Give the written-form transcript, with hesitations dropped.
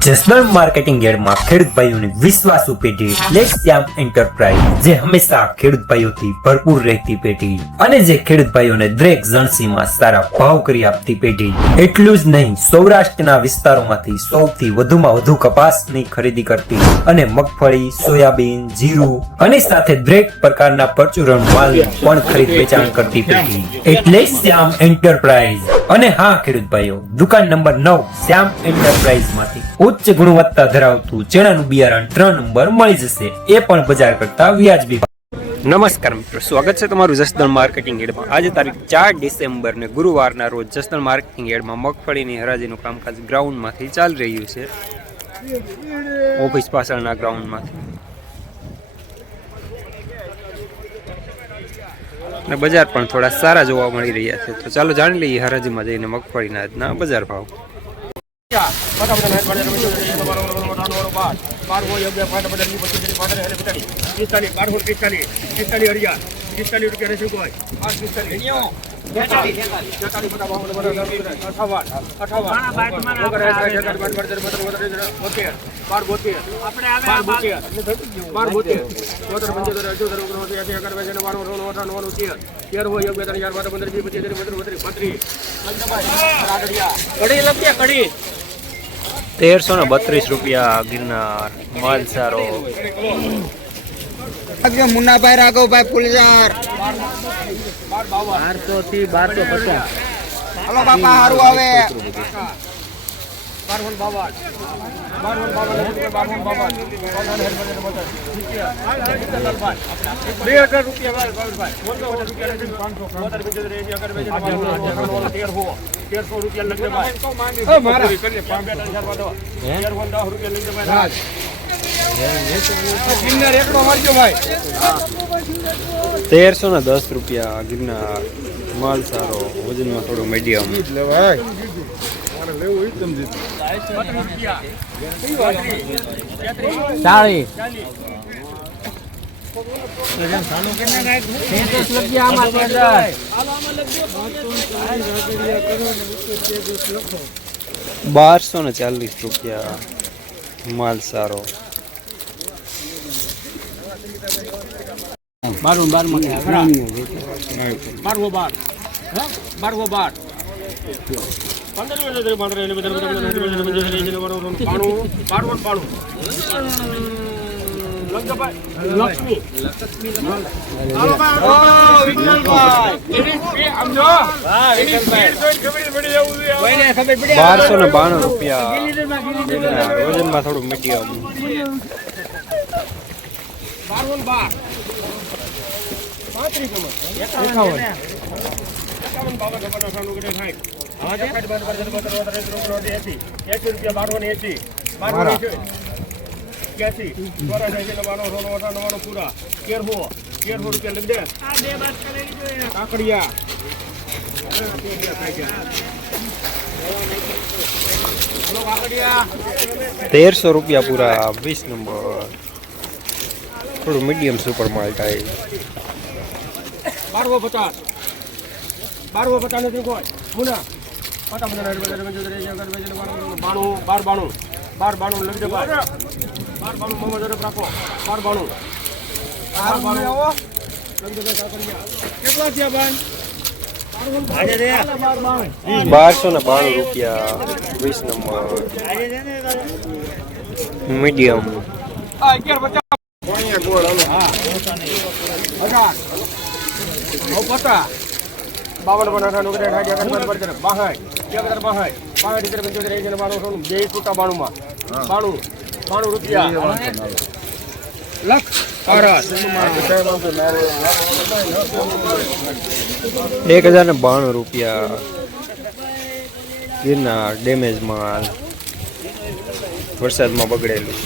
Jasdan marketing યાર્ડમાં ખેડૂત ભાઈઓની વિશ્વાસુ પેઢી એટલે શ્યામ એન્ટરપ્રાઇઝ, જે હંમેશા ખેડૂત ભાઈઓથી ભરપૂર રહેતી પેઢી અને જે ખેડૂત ભાઈઓને દરેક જણસીમાં સારા ભાવ કરી આપતી પેઢી। એટલું જ નહીં, સૌરાષ્ટ્રના વિસ્તારોમાંથી સૌથી વધુમાં વધુ કપાસની ખરીદી કરતી અને મગફળી, સોયાબીન, જીરું અને સાથે દરેક પ્રકારના પરચુરણ માલ પણ ખરીદ વેચાણ કરતી પેઢી એટલે શ્યામ એન્ટરપ્રાઇઝ। અને હા ખેડૂત ભાઈઓ, દુકાન નંબર 9 શ્યામ એન્ટરપ્રાઇઝ માંથી ઉચ્ચ ગુણવત્તા ધરાવતું ચણાનું બિયારણ 3 નંબર મળી જશે, એ પણ બજાર કરતા વ્યાજબી। નમસ્કાર મિત્રો, સ્વાગત છે તમારું જસદણ માર્કેટિંગ યાર્ડમાં। આજે તારીખ 4 ડિસેમ્બર ને ગુરુવારના રોજ જસદણ માર્કેટિંગ યાર્ડમાં મગફળીની હરાજીનું કામકાજ ગ્રાઉન્ડમાંથી ચાલી રહ્યું છે, ઓફિસ પાછળના ગ્રાઉન્ડમાંથી। અને બજાર પણ થોડા સારા જોવા મળી રહ્યા છે, તો ચાલો જાણી લઈએ હરાજીમાં જઈને મગફળીના આજના બજાર ભાવ। કડી 1332 રૂપિયા ગિરનાર માલ સારો। મુન્નાભાઈ રાઘવભાઈ ફુલજાર 1200 થી 1250। હાલો બાપા હારું આવે 1310 રૂપિયા ગિરનાર માલ સારો, વજનમાં થોડું મીડિયમ। ₹1240 રૂપિયા માલ સારો। બારવો બાર બારવો બાર 1292 રૂપિયા, વજનમાં થોડું મીડિયમ। 1300 રૂપિયા પૂરા 20 નંબર, થોડું મીડિયમ સુપર માલ ટાઈપ। 1250 નથી કોઈ મુના પટા મને 1292 લઈ દે ભાઈ 1292 મોહમ્મદ અરબ રાખો 1292 કેટલા થયા ભાઈ 1292 રૂપિયા 20 નંબર મીડિયમ। 1150 ગોળ હાલો હા 1000 52 બનાઠા નુકરે 60 પર 92 માં 92 રૂપિયા લખ 1092 રૂપિયા ગિરનાર ડેમેજ માલ, વરસાદમાં બગડેલું।